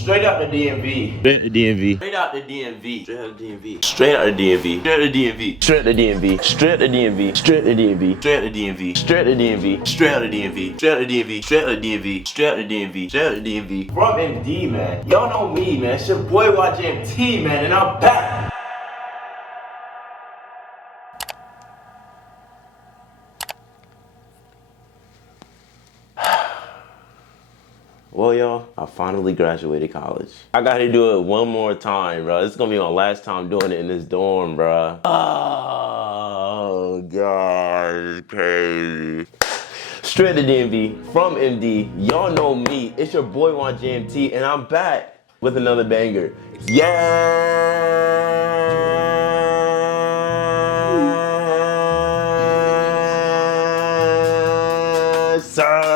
Straight out the DMV. Straight out the DMV. Straight out the DMV. Straight out the DMV. Straight out the DMV. Straight out the DMV. Straight out the DMV. Straight out the DMV. Straight out the DMV. Straight out the DMV. Straight out the DMV. Straight out the DMV. Straight out the DMV. Straight out the DMV. Straight out the DMV. Straight out the DMV. From MD, man. Y'all know me, man. It's your boy YJMT, man, and I'm back. Well, y'all, I finally graduated college. I gotta do it one more time, bro. This is gonna be my last time doing it in this dorm, bro. Oh, God, it's crazy. Straight to DMV, from MD, y'all know me. It's your boy YJMT, and I'm back with another banger. Yes, sir.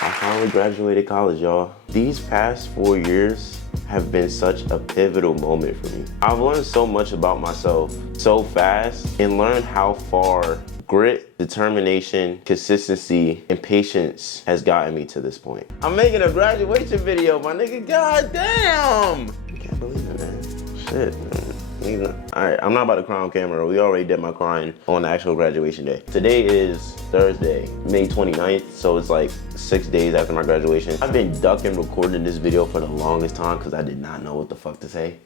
I finally graduated college, y'all. These past 4 years have been such a pivotal moment for me. I've learned so much about myself so fast and learned how far grit, determination, consistency, and patience has gotten me to this point. I'm making a graduation video, my nigga. God damn! I can't believe it, man. Shit, man. Alright, I'm not about to cry on camera. We already did my crying on the actual graduation day. Today is Thursday, May 29th, so it's like 6 days after my graduation. I've been ducking recording this video for the longest time because I did not know what the fuck to say.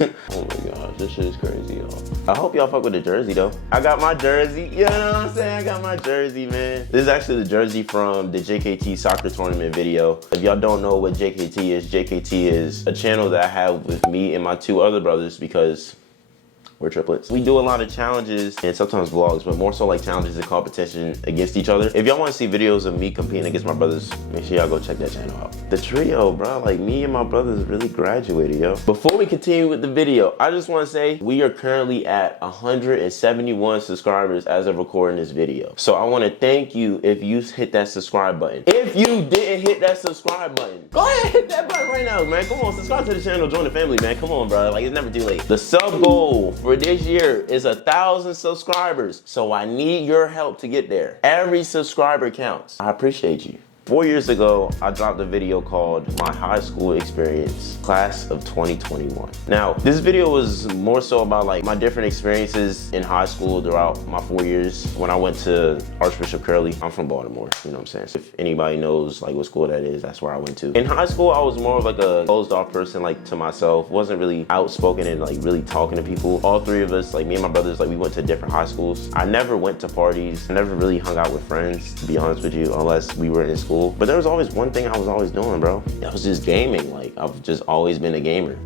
Oh my gosh, this shit is crazy, y'all. I hope y'all fuck with the jersey, though. I got my jersey, you know what I'm saying? I got my jersey, man. This is actually the jersey from the JKT soccer tournament video. If y'all don't know what JKT is a channel that I have with me and my two other brothers because we're triplets. We do a lot of challenges and sometimes vlogs, but more so like challenges and competition against each other. If y'all want to see videos of me competing against my brothers, make sure y'all go check that channel out. The trio, bro, like me and my brothers really graduated, yo. Before we continue with the video, I just want to say we are currently at 171 subscribers as of recording this video. So I want to thank you if you hit that subscribe button. If you didn't hit that subscribe button, go ahead and hit that button right now, man. Come on, subscribe to the channel, join the family, man. Come on, bro. Like, it's never too late. The sub goal for this year is 1,000 subscribers. So I need your help to get there. Every subscriber counts. I appreciate you. 4 years ago, I dropped a video called My High School Experience, Class of 2021. Now, this video was more so about like my different experiences in high school throughout my 4 years. When I went to Archbishop Curley, I'm from Baltimore, you know what I'm saying? So if anybody knows like what school that is, that's where I went to. In high school, I was more of like a closed off person, like to myself, wasn't really outspoken and like really talking to people. All three of us, like me and my brothers, like we went to different high schools. I never went to parties. I never really hung out with friends, to be honest with you, unless we were in school. But there was always one thing I was always doing, bro. That was just gaming. Like, I've just always been a gamer.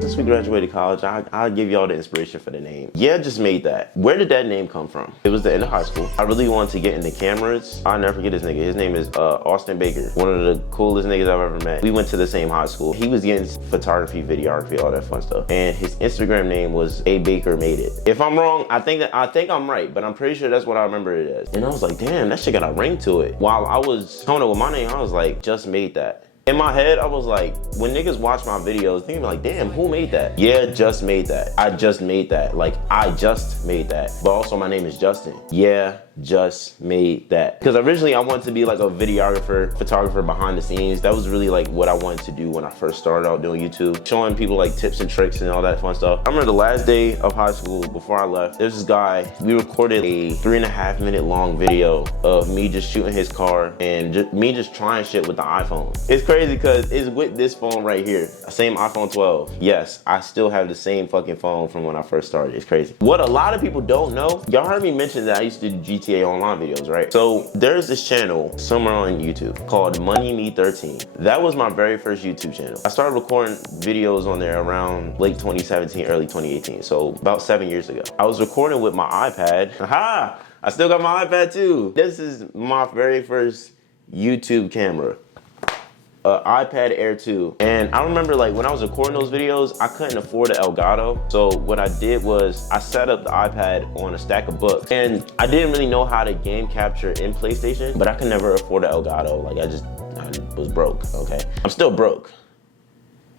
Since we graduated college, I'll give y'all the inspiration for the name. Yeah, just made that. Where did that name come from? It was the end of high school. I really wanted to get into cameras. I'll never forget this nigga. His name is Austin Baker. One of the coolest niggas I've ever met. We went to the same high school. He was getting photography, videography, all that fun stuff. And his Instagram name was A Baker Made It. If I'm wrong, I think I'm right, but I'm pretty sure that's what I remember it as. And I was like, damn, that shit got a ring to it. While I was coming up with my name, I was like, just made that. In my head, I was like, when niggas watch my videos, thinking like, damn, who made that? Yeah, just made that. I just made that. Like, I just made that. But also my name is Justin. Yeah, just made that. Because originally I wanted to be like a videographer, photographer behind the scenes. That was really like what I wanted to do when I first started out doing YouTube. Showing people like tips and tricks and all that fun stuff. I remember the last day of high school before I left, there's this guy, we recorded a 3.5 minute long video of me just shooting his car and me just trying shit with the iPhone. It's crazy because it's with this phone right here, same iPhone 12. Yes, I still have the same fucking phone from when I first started. It's crazy. What a lot of people don't know, y'all heard me mention that I used to do GTA Online videos, right? So there's this channel somewhere on YouTube called Money Me 13. That was my very first YouTube channel. I started recording videos on there around late 2017, early 2018. So about 7 years ago. I was recording with my iPad. Aha! I still got my iPad too. This is my very first YouTube camera. iPad Air 2. And I remember like when I was recording those videos, I couldn't afford an Elgato. So what I did was I set up the iPad on a stack of books. And I didn't really know how to game capture in PlayStation, but I could never afford an Elgato. Like I was broke, okay? I'm still broke.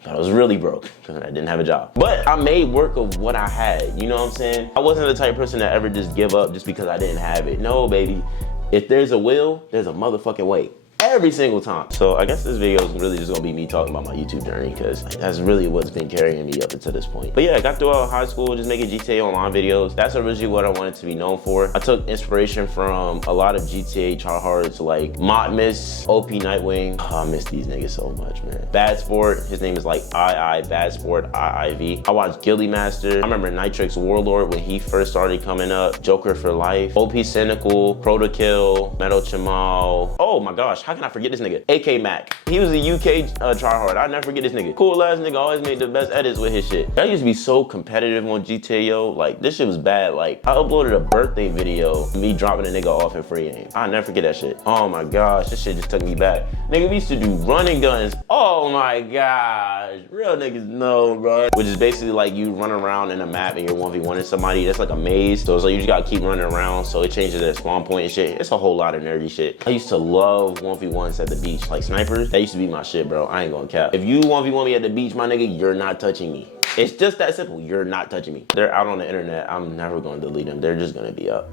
I was really broke because I didn't have a job. But I made work of what I had, you know what I'm saying? I wasn't the type of person that ever just give up just because I didn't have it. No, baby. If there's a will, there's a motherfucking way. Every single time. So I guess this video is really just gonna be me talking about my YouTube journey, because like, that's really what's been carrying me up until this point. But yeah, I got throughout high school just making GTA Online videos. That's originally what I wanted to be known for. I took inspiration from a lot of GTA tryhards like Motmus, OP Nightwing. Oh, I miss these niggas so much, man. Bad Sport, his name is like Bad Sport IIV. I watched Gilly Master. I remember Nitrix Warlord when he first started coming up. Joker for Life, OP Cynical, Protokill, Metal Chamal. Oh my gosh, how can I forget this nigga? AK Mac. He was a UK tryhard. I'll never forget this nigga. Cool ass nigga, always made the best edits with his shit. I used to be so competitive on GTA, yo. Like, this shit was bad. Like, I uploaded a birthday video, me dropping a nigga off in free aim. I'll never forget that shit. Oh my gosh, this shit just took me back. Nigga, we used to do running guns. Oh my gosh. Real niggas know, bro. Which is basically like you run around in a map and you're 1v1ing somebody. That's like a maze. So it's like you just gotta keep running around. So it changes at spawn point and shit. It's a whole lot of nerdy shit. I used to love 1v1s at the beach. Like snipers, that used to be my shit, bro. I ain't gonna cap. If you 1v1 me at the beach, my nigga, you're not touching me. It's just that simple. You're not touching me. They're out on the internet. I'm never gonna delete them. They're just gonna be up.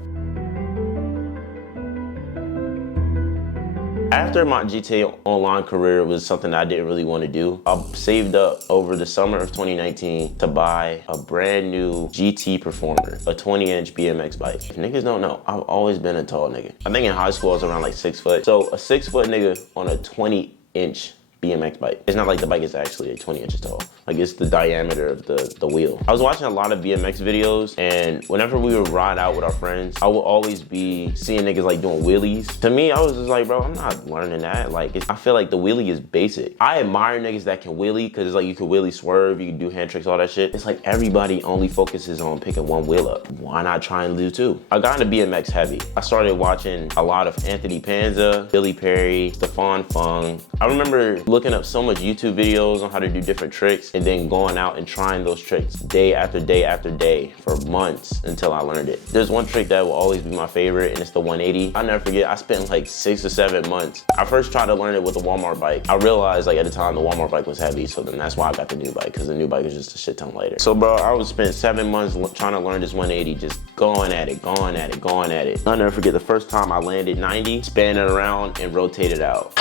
After my GTA Online career was something that I didn't really want to do, I saved up over the summer of 2019 to buy a brand new GT Performer, a 20-inch BMX bike. If niggas don't know, I've always been a tall nigga. I think in high school I was around like 6 foot. So a 6 foot nigga on a 20-inch BMX bike. It's not like the bike is actually like 20 inches tall. Like it's the diameter of the wheel. I was watching a lot of BMX videos, and whenever we would ride out with our friends, I would always be seeing niggas like doing wheelies. To me, I was just like, bro, I'm not learning that. Like, I feel like the wheelie is basic. I admire niggas that can wheelie, because it's like you can wheelie swerve, you can do hand tricks, all that shit. It's like everybody only focuses on picking one wheel up. Why not try and do two? I got into BMX heavy. I started watching a lot of Anthony Panza, Billy Perry, Stefan Fung. I remember looking up so much YouTube videos on how to do different tricks, and then going out and trying those tricks day after day after day for months until I learned it. There's one trick that will always be my favorite, and it's the 180. I'll never forget, I spent like 6 or 7 months. I first tried to learn it with the Walmart bike. I realized like at the time the Walmart bike was heavy, so then that's why I got the new bike, because the new bike is just a shit ton lighter. So bro, I would spend 7 months trying to learn this 180, just going at it, going at it, going at it. I'll never forget the first time I landed 90, span it around and rotated out.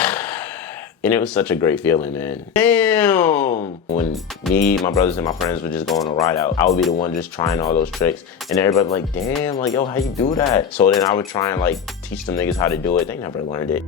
And it was such a great feeling, man. Damn! When me, my brothers, and my friends would just go on a ride out, I would be the one just trying all those tricks. And everybody would be like, damn, like, yo, how you do that? So then I would try and like teach them niggas how to do it. They never learned it.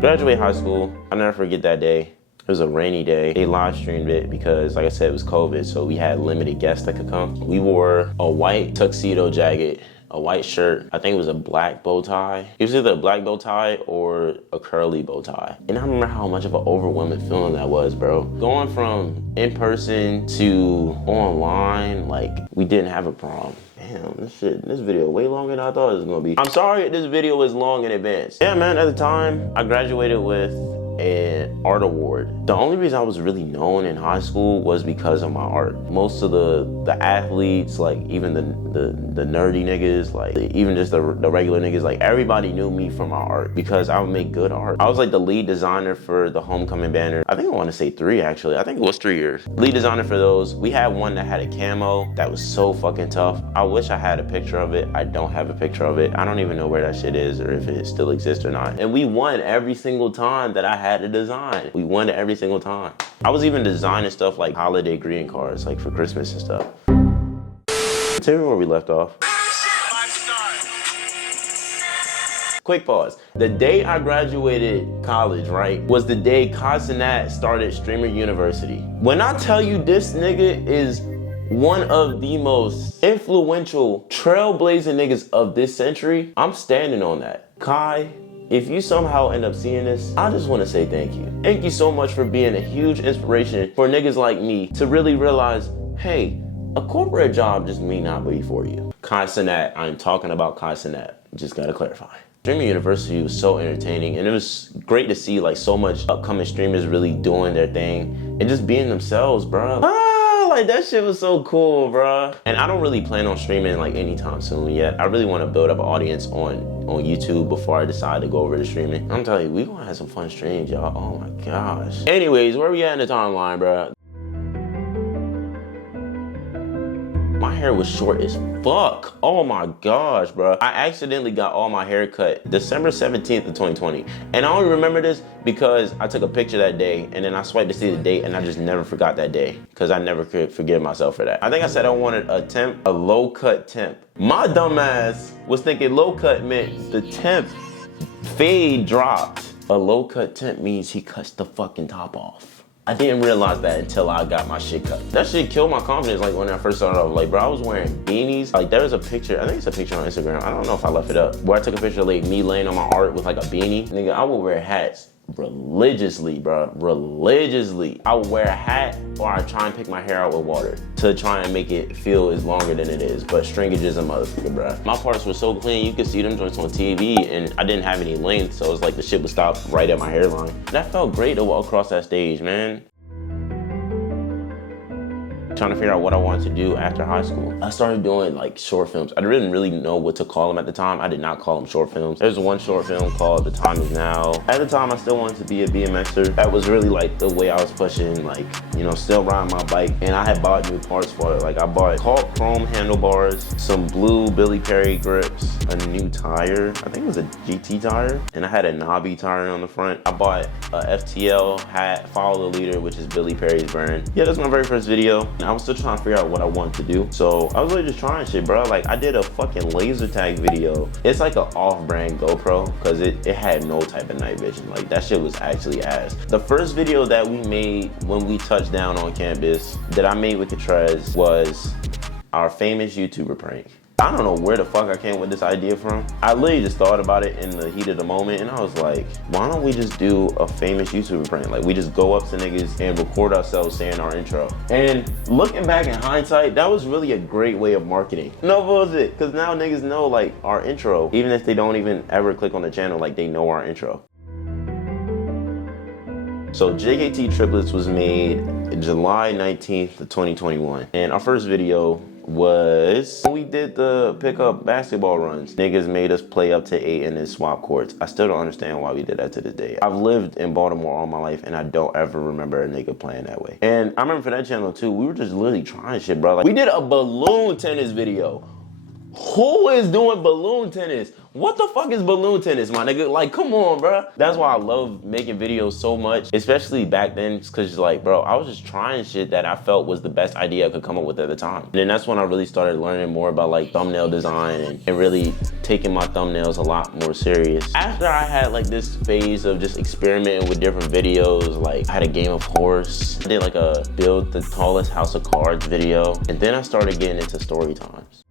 Graduate high school, I'll never forget that day. It was a rainy day. They live streamed it because, like I said, it was COVID, so we had limited guests that could come. We wore a white tuxedo jacket, a white shirt. I think it was a black bow tie. It was either a black bow tie or a curly bow tie. And I remember how much of an overwhelming feeling that was, bro. Going from in person to online, like, we didn't have a prom. Damn, this video way longer than I thought it was gonna be. I'm sorry this video was long in advance. Yeah, man, at the time, I graduated with an art award. The only reason I was really known in high school was because of my art. Most of the athletes, like even the nerdy niggas, like even just the regular niggas, like everybody knew me from my art because I would make good art. I was like the lead designer for the homecoming banner. I think I want to say 3 actually. I think it was 3 years. Lead designer for those. We had one that had a camo that was so fucking tough. I wish I had a picture of it. I don't have a picture of it. I don't even know where that shit is or if it still exists or not. And we won every single time that I had to design. We won it every single time. I was even designing stuff like holiday greeting cards, like for Christmas and stuff. Tell me where we left off. Quick pause. The day I graduated college, right, was the day Casanat started Streamer University. When I tell you this nigga is one of the most influential, trailblazing niggas of this century, I'm standing on that. Kai, if you somehow end up seeing this, I just want to say thank you. Thank you so much for being a huge inspiration for niggas like me to really realize, hey, a corporate job just may not be for you. Casanat, I'm talking about Casanat. Just gotta clarify. Streaming University was so entertaining, and it was great to see like so much upcoming streamers really doing their thing and just being themselves, bro. like that shit was so cool, bro. And I don't really plan on streaming like anytime soon yet. I really want to build up an audience on YouTube before I decide to go over to streaming. I'm telling you, we gonna have some fun streams, y'all. Oh my gosh. Anyways, where we at in the timeline, bro? My hair was short as fuck. Oh my gosh, bro. I accidentally got all my hair cut December 17th of 2020. And I only remember this because I took a picture that day and then I swiped to see the date and I just never forgot that day because I never could forgive myself for that. I think I said I wanted a low cut temp. My dumb ass was thinking low cut meant the temp fade dropped. A low cut temp means he cuts the fucking top off. I didn't realize that until I got my shit cut. That shit killed my confidence, like when I first started off. Like, bro, I was wearing beanies. Like, there was a picture, I think it's a picture on Instagram. I don't know if I left it up, where I took a picture of like me laying on my art with like a beanie. Nigga, I would wear hats religiously, bro, religiously. I would wear a hat or I try and pick my hair out with water to try and make it feel as longer than it is, but stringage is a motherfucker, bro. My parts were so clean, you could see them joints on TV and I didn't have any length, so it's like the shit would stop right at my hairline. That felt great to walk across that stage, man. Trying to figure out what I wanted to do after high school. I started doing like short films. I didn't really know what to call them at the time. I did not call them short films. There's one short film called The Time Is Now. At the time, I still wanted to be a BMXer. That was really like the way I was pushing, like, you know, still riding my bike. And I had bought new parts for it. Like I bought Caulk chrome handlebars, some blue Billy Perry grips, a new tire. I think it was a GT tire. And I had a knobby tire on the front. I bought a FTL hat, Follow the Leader, which is Billy Perry's brand. Yeah, that's my very first video. I was still trying to figure out what I wanted to do. So I was really just trying shit, bro. Like I did a fucking laser tag video. It's like an off-brand GoPro because it had no type of night vision. Like that shit was actually ass. The first video that we made when we touched down on campus that I made with Katrez was our famous YouTuber prank. I don't know where the fuck I came with this idea from. I literally just thought about it in the heat of the moment and I was like, why don't we just do a famous YouTuber prank? Like we just go up to niggas and record ourselves saying our intro. And looking back in hindsight, that was really a great way of marketing. No bullshit, because now niggas know like our intro, even if they don't even ever click on the channel, like they know our intro. So JKTTriplets was made July 19th of 2021. And our first video was when we did the pickup basketball runs. Niggas made us play up to 8 in his swap courts. I still don't understand why we did that to this day. I've lived in Baltimore all my life and I don't ever remember a nigga playing that way. And I remember for that channel too, we were just literally trying shit, bro. Like we did a balloon tennis video. Who is doing balloon tennis? What the fuck is balloon tennis, my nigga? Like, come on, bro. That's why I love making videos so much, especially back then, because like, bro, I was just trying shit that I felt was the best idea I could come up with at the time. And then that's when I really started learning more about like thumbnail design and really taking my thumbnails a lot more serious. After I had like this phase of just experimenting with different videos, like I had a game of horse. I did like a build the tallest house of cards video. And then I started getting into story times.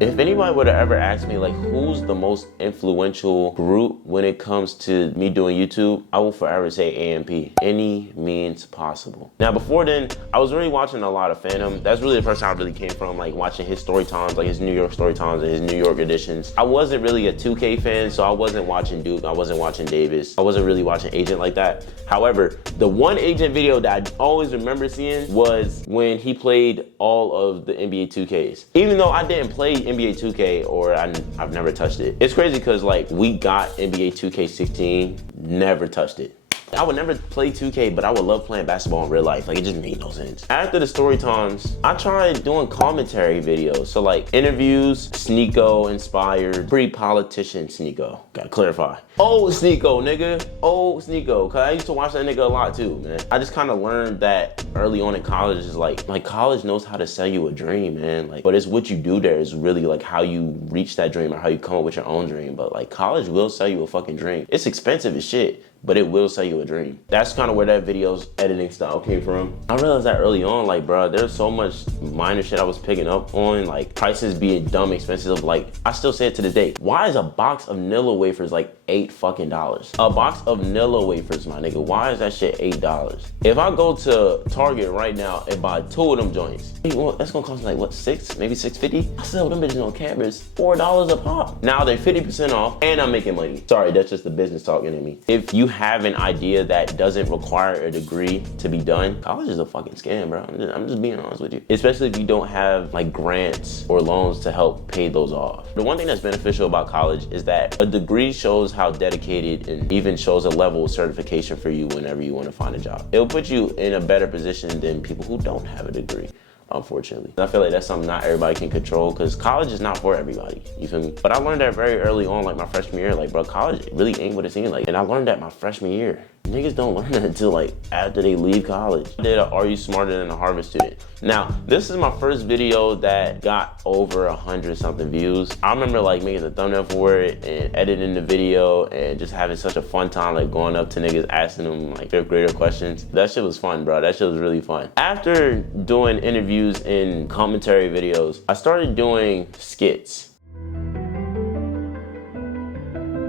If anybody would have ever asked me like who's the most influential group when it comes to me doing YouTube, I will forever say AMP. Any means possible. Now before then, I was really watching a lot of Phantom. That's really the first time I really came from, like watching his story times, like his New York story times and his New York editions. I wasn't really a 2K fan, so I wasn't watching Duke, I wasn't watching Davis. I wasn't really watching Agent like that. However, the one Agent video that I always remember seeing was when he played all of the NBA 2Ks. Even though I didn't play NBA 2K or I've never touched it. It's crazy because like we got NBA 2K16, never touched it. I would never play 2K, but I would love playing basketball in real life. Like, it just made no sense. After the story times, I tried doing commentary videos. So like interviews, Sneeko inspired, pre-politician Sneeko. Gotta clarify. Old Sneeko, nigga. Old Sneeko. Cause I used to watch that nigga a lot too, man. I just kind of learned that early on in college is like college knows how to sell you a dream, man. Like, but it's what you do there is really like how you reach that dream or how you come up with your own dream. But like college will sell you a fucking dream. It's expensive as shit, but it will sell you a dream. That's kind of where that video's editing style came from. I realized that early on, like, bro, there's so much minor shit I was picking up on, like prices being dumb expensive. Like, I still say it to this day. Why is a box of Nilla wafers like $8 fucking. A box of Nilla wafers, my nigga. Why is that shit $8? If I go to Target right now and buy 2 of them joints, well, that's gonna cost like what, maybe $6.50? I sell them bitches on cameras, $4 a pop. Now they're 50% off and I'm making money. Sorry, that's just the business talking to me. If you have an idea that doesn't require a degree to be done, college is a fucking scam, bro. I'm just being honest with you. Especially if you don't have like grants or loans to help pay those off. The one thing that's beneficial about college is that a degree shows how dedicated and even shows a level of certification for you whenever you want to find a job. It'll put you in a better position than people who don't have a degree, unfortunately. I feel like that's something not everybody can control because college is not for everybody, you feel me? But I learned that very early on, like my freshman year, like bro, college really ain't what it seemed like. And I learned that my freshman year. Niggas don't learn that until like after they leave college. I did a Are You Smarter Than a Harvard Student? Now, this is my first video that got over 100 something views. I remember like making the thumbnail for it and editing the video and just having such a fun time, like going up to niggas asking them like 5th grader questions. That shit was fun, bro. That shit was really fun. After doing interviews and commentary videos, I started doing skits.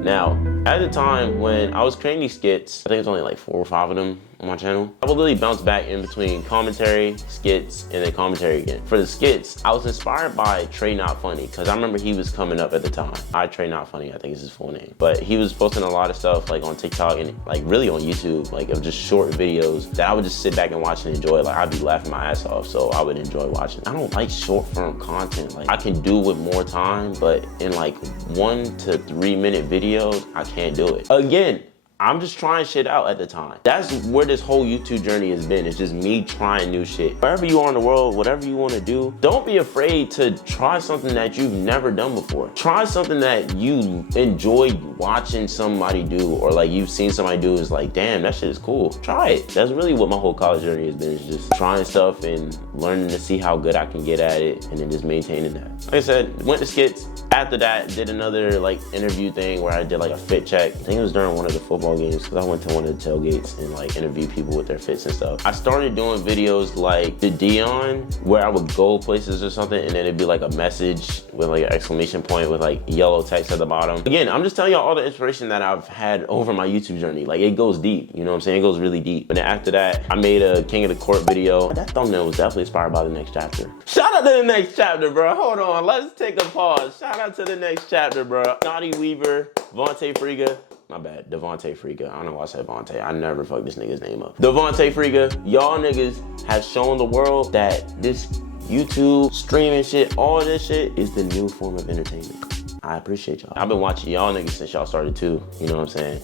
Now, at the time when I was creating these skits, I think it's only like 4 or 5 of them on my channel. I would really bounce back in between commentary, skits, and then commentary again. For the skits, I was inspired by Trey Not Funny, because I remember he was coming up at the time. Trey Not Funny, I think is his full name. But he was posting a lot of stuff like on TikTok and like really on YouTube, like of just short videos that I would just sit back and watch and enjoy. Like I'd be laughing my ass off, so I would enjoy watching. I don't like short form content. Like I can do with more time, but in like 1 to 3 minute videos, I can't do it. Again, I'm just trying shit out at the time. That's where this whole YouTube journey has been. It's just me trying new shit. Wherever you are in the world, whatever you want to do, don't be afraid to try something that you've never done before. Try something that you enjoyed watching somebody do, or like you've seen somebody do is like, damn, that shit is cool. Try it. That's really what my whole college journey has been, is just trying stuff and learning to see how good I can get at it and then just maintaining that. Like I said, went to skits. After that, did another like interview thing where I did like a fit check. I think it was during one of the football games because I went to one of the tailgates and like interviewed people with their fits and stuff. I started doing videos like the Dion, where I would go places or something and then it'd be like a message with like an exclamation point with like yellow text at the bottom. Again, I'm just telling y'all all the inspiration that I've had over my YouTube journey. Like it goes deep, you know what I'm saying? It goes really deep. And then after that, I made a King of the Court video. That thumbnail was definitely inspired by the next chapter. Shout out to the next chapter, bro. Hold on, let's take a pause. Shout out to the next chapter, bro. Naughty Weaver, Vontae Friga. My bad, Devontae Friga. I don't know why I said Vontae. I never fucked this nigga's name up. Devontae Friga, y'all niggas have shown the world that this YouTube streaming shit, all this shit is the new form of entertainment. I appreciate y'all. I've been watching y'all niggas since y'all started too. You know what I'm saying?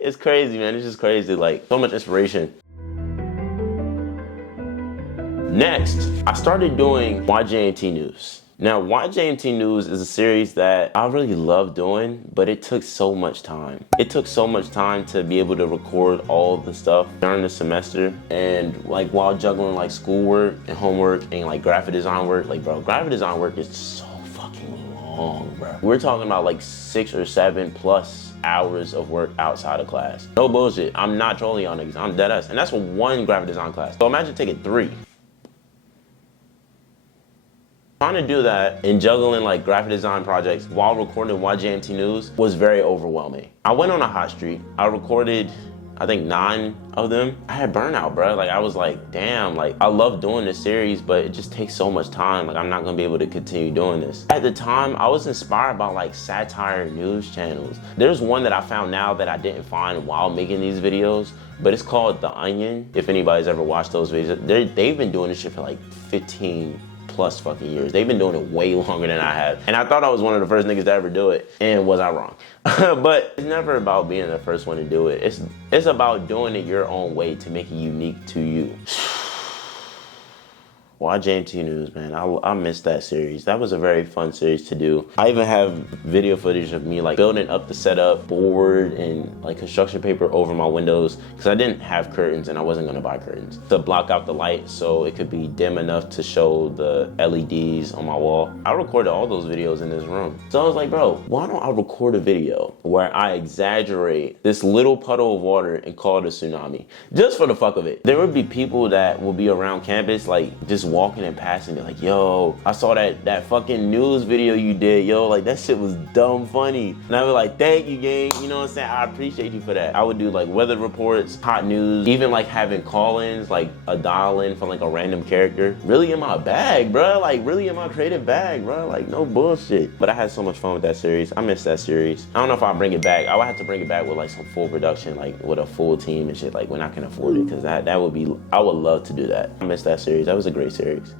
It's crazy, man. It's just crazy. Like, so much inspiration. Next, I started doing YJMT News. Now, YJMT News is a series that I really love doing, but it took so much time. It took so much time to be able to record all the stuff during the semester, and like while juggling like schoolwork and homework and like graphic design work. Like bro, graphic design work is so fucking long, bro. We're talking about like 6 or 7 plus hours of work outside of class. No bullshit, I'm not trolling y'all niggas, I'm dead ass. And that's for 1 graphic design class. So imagine taking 3. Trying to do that and juggling like graphic design projects while recording YJMT News was very overwhelming. I went on a hot streak. I recorded, I think 9 of them. I had burnout, bro. Like I was like, damn, like I love doing this series, but it just takes so much time. Like I'm not gonna be able to continue doing this. At the time, I was inspired by like satire news channels. There's one that I found now that I didn't find while making these videos, but it's called The Onion. If anybody's ever watched those videos, they've been doing this shit for like 15 plus fucking years. They've been doing it way longer than I have. And I thought I was one of the first niggas to ever do it. And was I wrong? But it's never about being the first one to do it. It's about doing it your own way to make it unique to you. YJMT News, man, I missed that series. That was a very fun series to do. I even have video footage of me like building up the setup, board, and like construction paper over my windows because I didn't have curtains and I wasn't gonna buy curtains to block out the light so it could be dim enough to show the LEDs on my wall. I recorded all those videos in this room. So I was like, bro, why don't I record a video where I exaggerate this little puddle of water and call it a tsunami? Just for the fuck of it. There would be people that will be around campus like just walking and passing, they're like, yo, I saw that fucking news video you did, yo, like that shit was dumb funny. And I was like, thank you, gang, you know what I'm saying? I appreciate you for that. I would do like weather reports, hot news, even like having call-ins, like a dial-in from like a random character. Really in my bag, bro, like really in my creative bag, bro, like no bullshit. But I had so much fun with that series. I miss that series. I don't know if I'll bring it back. I would have to bring it back with like some full production, like with a full team and shit, like when I can afford it, because that would be, I would love to do that. I miss that series. That was a great series.